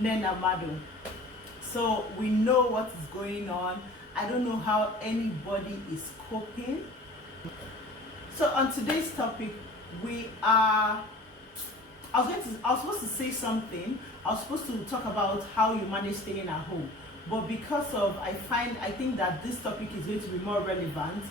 Nnenna Madu. So we know what is going on. I don't know how anybody is coping. So on today's topic, I was supposed to say something. I was supposed to talk about how you manage staying at home. But because of I think that this topic is going to be more relevant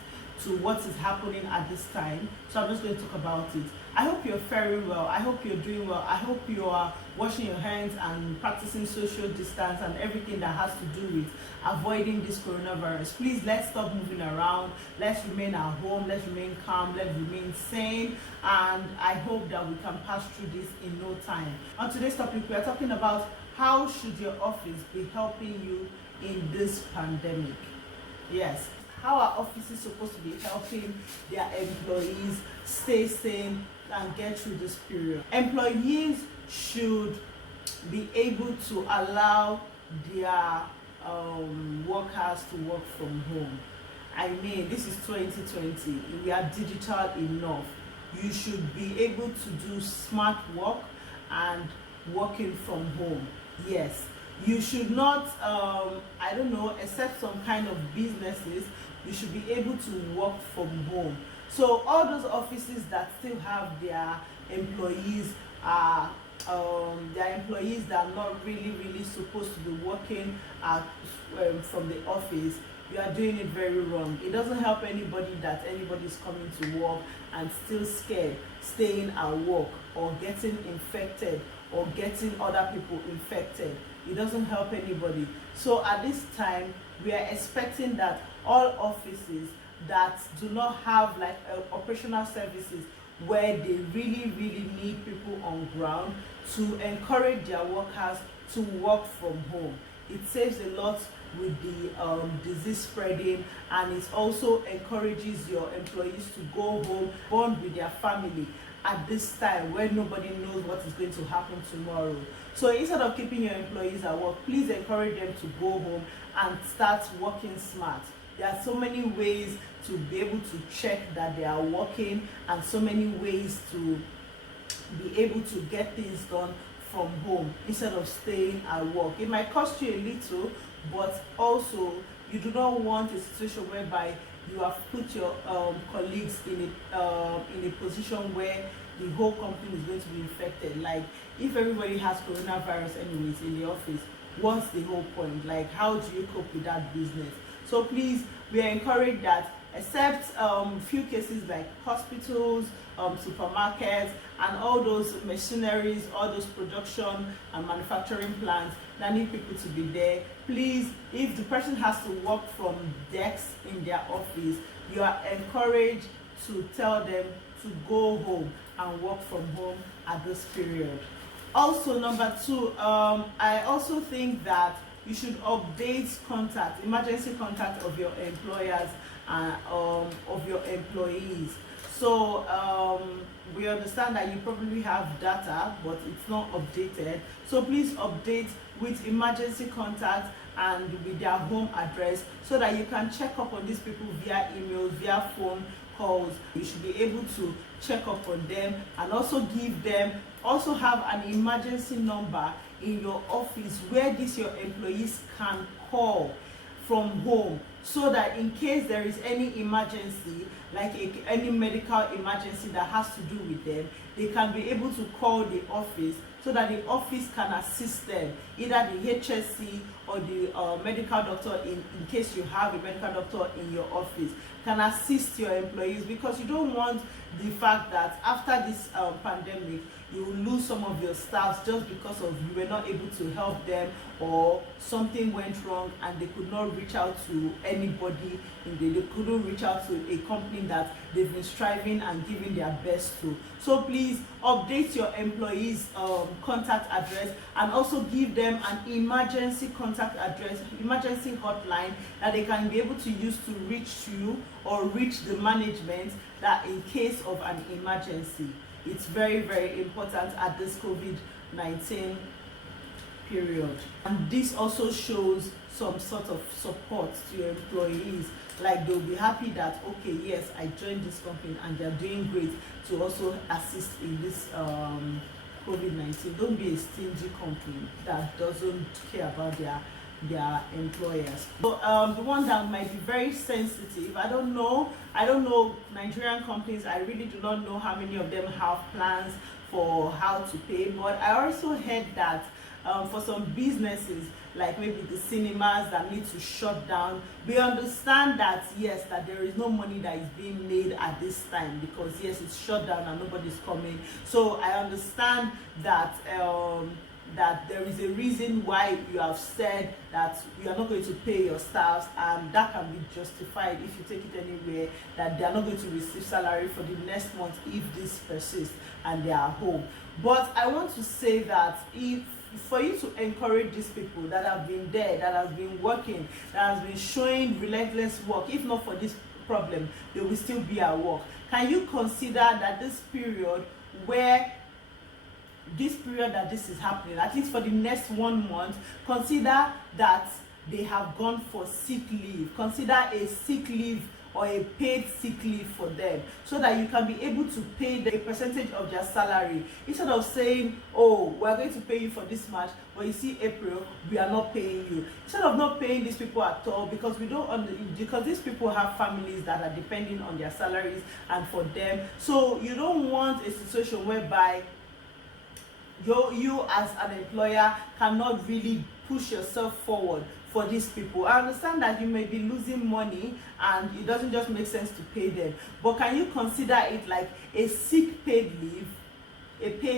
to what is happening at this time. So I'm just going to talk about it. I hope you're faring well. I hope you're doing well. I hope you are washing your hands and practicing social distance and everything that has to do with avoiding this coronavirus. Please, let's stop moving around. Let's remain at home. Let's remain calm. Let's remain sane. And I hope that we can pass through this in no time. On today's topic, we are talking about how should your office be helping you in this pandemic. Yes. How are offices supposed to be helping their employees stay sane and get through this period? Employees should be able to allow their workers to work from home. I mean, this is 2020. We are digital enough. You should be able to do smart work and working from home. Yes. You should not, except some kind of businesses, you should be able to work from home. So all those offices that still have their employees that are not really supposed to be working from the office, you are doing it very wrong. It doesn't help anybody that anybody is coming to work and still scared, staying at work or getting infected or getting other people infected. It doesn't help anybody. So at this time, we are expecting that all offices that do not have operational services where they really need people on ground to encourage their workers to work from home. It saves a lot with the disease spreading, and it also encourages your employees to go home, bond with their family at this time where nobody knows what is going to happen tomorrow. So instead of keeping your employees at work, please encourage them to go home and start working smart. There are so many ways to be able to check that they are working and so many ways to be able to get things done from home instead of staying at work. It might cost you a little, but also you do not want a situation whereby you have put your colleagues in a position where the whole company is going to be infected. Like, if everybody has coronavirus anyways in the office, what's the whole point? Like, how do you cope with that business? So please, we are encouraged that except few cases like hospitals, supermarkets, and all those machineries, all those production and manufacturing plants that need people to be there, please, if the person has to work from desks in their office, you are encouraged to tell them to go home and work from home at this period. Also, number two, I also think that you should update emergency contact of your employers and of your employees. So we understand that you probably have data, but it's not updated. So please update with emergency contact and with their home address so that you can check up on these people via email, via phone calls. You should be able to check up on them and also also have an emergency number in your office where your employees can call from home, so that in case there is any emergency, like any medical emergency that has to do with them, they can be able to call the office so that the office can assist them, either the HSC or the medical doctor, in case you have a medical doctor in your office, can assist your employees, because you don't want the fact that after this pandemic, you will lose some of your staff just because of you were not able to help them, or something went wrong and they could not reach out to anybody, they couldn't reach out to a company that they've been striving and giving their best to. So please update your employees' contact address, and also give them an emergency contact address, emergency hotline that they can be able to use to reach you or reach the management, that in case of an emergency. It's very important at this COVID-19 period. And this also shows some sort of support to your employees. Like, they'll be happy that, okay, yes, I joined this company and they're doing great, to also assist in this COVID-19. Don't be a stingy company that doesn't care about their employers. So the one that might be very sensitive, I don't know Nigerian companies. I really do not know how many of them have plans for how to pay, but I also heard that for some businesses, like maybe the cinemas that need to shut down, we understand that yes, that there is no money that is being made at this time, because yes, it's shut down and nobody's coming. So I understand that that there is a reason why you have said that you are not going to pay your staffs, and that can be justified if you take it anywhere, that they are not going to receive salary for the next month if this persists and they are home. But I want to say that for you to encourage these people that have been there, that have been working, that has been showing relentless work, if not for this problem, they will still be at work. Can you consider that this period that this is happening, at least for the next 1 month, consider that they have gone for sick leave. Consider a sick leave or a paid sick leave for them, so that you can be able to pay them a percentage of their salary, instead of saying, oh, we're going to pay you for this much, but you see April, we are not paying you. Instead of not paying these people at all, because because these people have families that are depending on their salaries and for them. So you don't want a situation whereby you as an employer cannot really push yourself forward for these people. I understand that you may be losing money and it doesn't just make sense to pay them, but can you consider it like a paid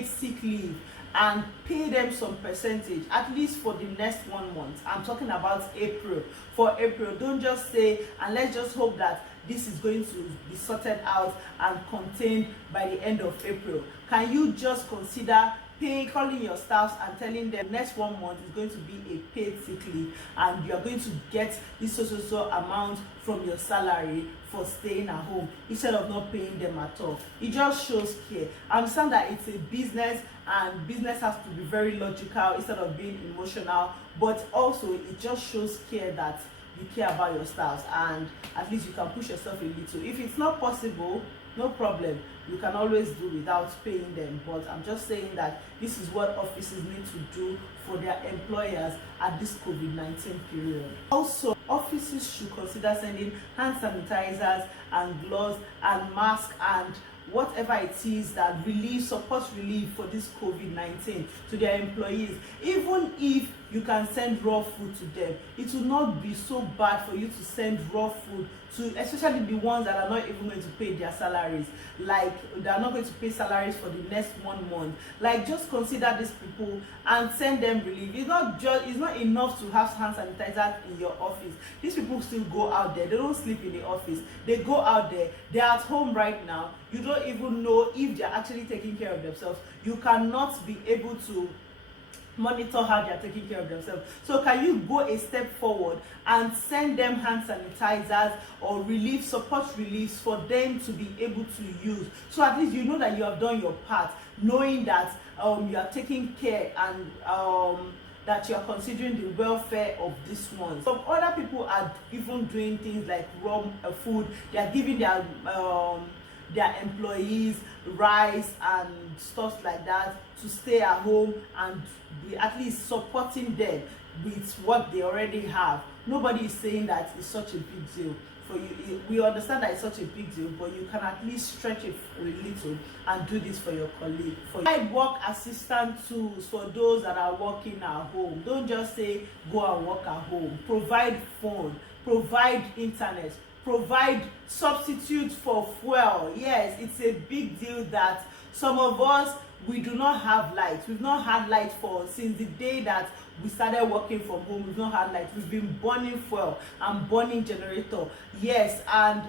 sick leave, and pay them some percentage, at least for the next 1 month? I'm talking about April. For April, don't just say, and let's just hope that this is going to be sorted out and contained by the end of April. Can you just consider calling your staffs and telling them next 1 month is going to be a paid sick leave, and you are going to get this so amount from your salary for staying at home, instead of not paying them at all? It just shows care. I understand that it's a business and business has to be very logical instead of being emotional, but also it just shows care that you care about your staffs, and at least you can push yourself a little. If it's not possible, no problem, you can always do without paying them. But I'm just saying that this is what offices need to do for their employers at this COVID-19 period. Also, offices should consider sending hand sanitizers and gloves and masks and whatever it is that supports relief for this COVID-19 to their employees. Even if you can send raw food to them, it will not be so bad for you to send raw food to, especially the ones that are not even going to pay their salaries, like they are not going to pay salaries for the next 1 month. Like, just consider these people and send them relief. It's not enough to have hand sanitizers in your office. These people still go out there. They don't sleep in the office. They go out there. They're at home right now. You don't even know if they're actually taking care of themselves. You cannot be able to monitor how they are taking care of themselves. So can you go a step forward and send them hand sanitizers or support reliefs for them to be able to use, so at least you know that you have done your part, knowing that you are taking care and that you are considering the welfare of this one. Some other people are even doing things like raw food. They are giving their employees rice and stuff like that to stay at home, and be at least supporting them with what they already have. Nobody is saying that it's such a big deal for you. We understand that it's such a big deal, but you can at least stretch it a little and do this for your colleague. Provide work assistant tools for those that are working at home. Don't just say go and work at home. Provide phone, provide internet, provide substitute for fuel. Yes, it's a big deal that some of us, we do not have light. We've not had light since the day that we started working from home. We've not had light. We've been burning fuel and burning generator. Yes, and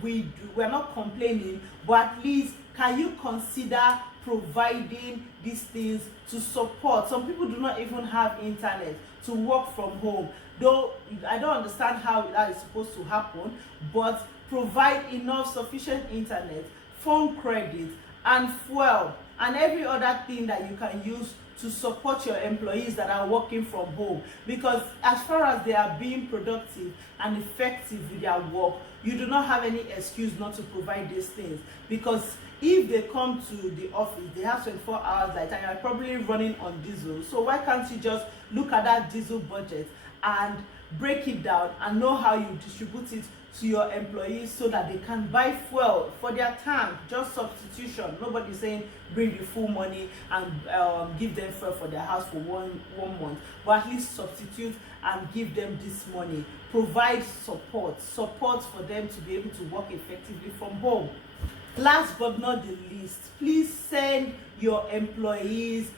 we're not complaining, but at least can you consider providing these things to support? Some people do not even have internet to work from home. Though I don't understand how that is supposed to happen, but provide enough sufficient internet, phone credit, and fuel, and every other thing that you can use to support your employees that are working from home. Because as far as they are being productive and effective with their work, you do not have any excuse not to provide these things. Because if they come to the office, they have 24 hours light and you're probably running on diesel. So why can't you just look at that diesel budget and break it down and know how you distribute it to your employees so that they can buy fuel for their tank? Just substitution. Nobody's saying bring the full money and give them fuel for their house for one month, but at least substitute and give them this money. Provide support for them to be able to work effectively from home. Last but not the least, please send your employees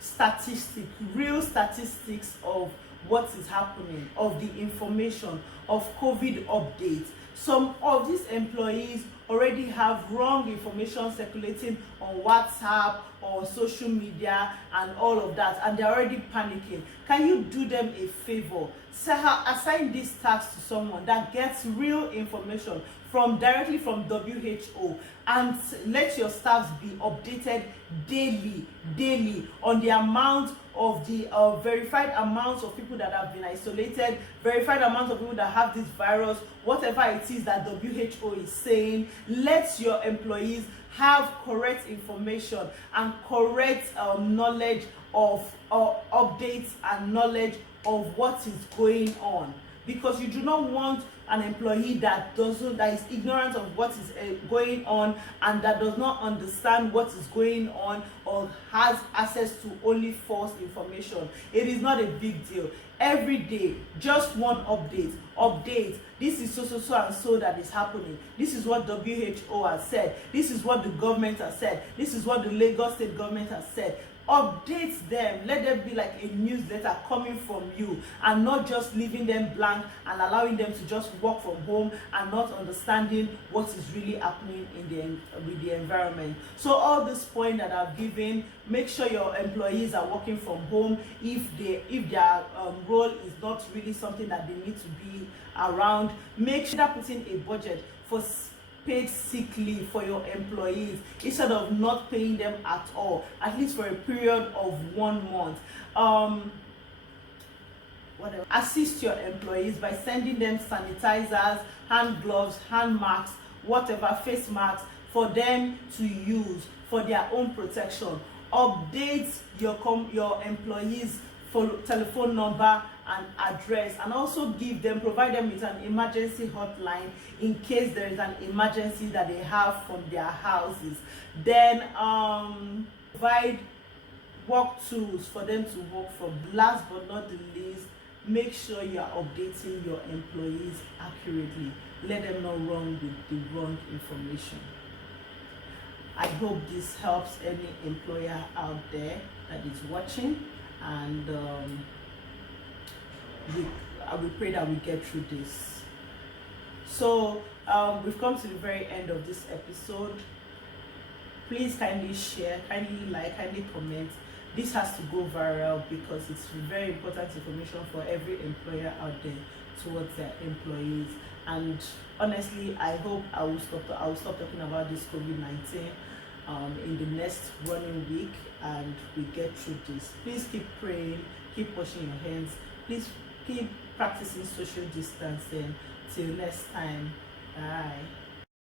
statistics, real statistics of what is happening, of the information, of COVID updates. Some of these employees already have wrong information circulating on WhatsApp or social media and all of that, and they're already panicking. Can you do them a favor? Assign this task to someone that gets real information directly from WHO, and let your staffs be updated daily on the amount of the verified amounts of people that have been isolated, verified amount of people that have this virus, whatever it is that WHO is saying. Let your employees have correct information and correct knowledge of updates and knowledge of what is going on, because you do not want an employee that is ignorant of what is going on and that does not understand what is going on or has access to only false information. It is not a big deal. Every day, just one update. This is so and so that is happening. This is what WHO has said. This is what the government has said. This is what the Lagos state government has said. Update them. Let them be like a newsletter coming from you, and not just leaving them blank and allowing them to just work from home and not understanding what is really happening with the environment. So all this point that I've given, make sure your employees are working from home. If their role is not really something that they need to be around, make sure they're putting a budget for paid sick leave for your employees instead of not paying them at all, at least for a period of 1 month. Assist your employees by sending them sanitizers, hand gloves, hand masks, whatever, face masks, for them to use for their own protection. Update your employees for telephone number and address, and also provide them with an emergency hotline in case there is an emergency that they have from their houses. Then provide work tools for them to work from. Last but not the least, make sure you are updating your employees accurately. Let them not run with the wrong information. I hope this helps any employer out there that is watching, and we pray that we get through this. So we've come to the very end of this episode. Please kindly share, kindly like, kindly comment. This has to go viral because it's very important information for every employer out there towards their employees. And honestly, I hope I will stop talking about this COVID-19 in the next running week, and we get through this. Please keep praying, keep washing your hands, please keep practicing social distancing. Till next time, bye.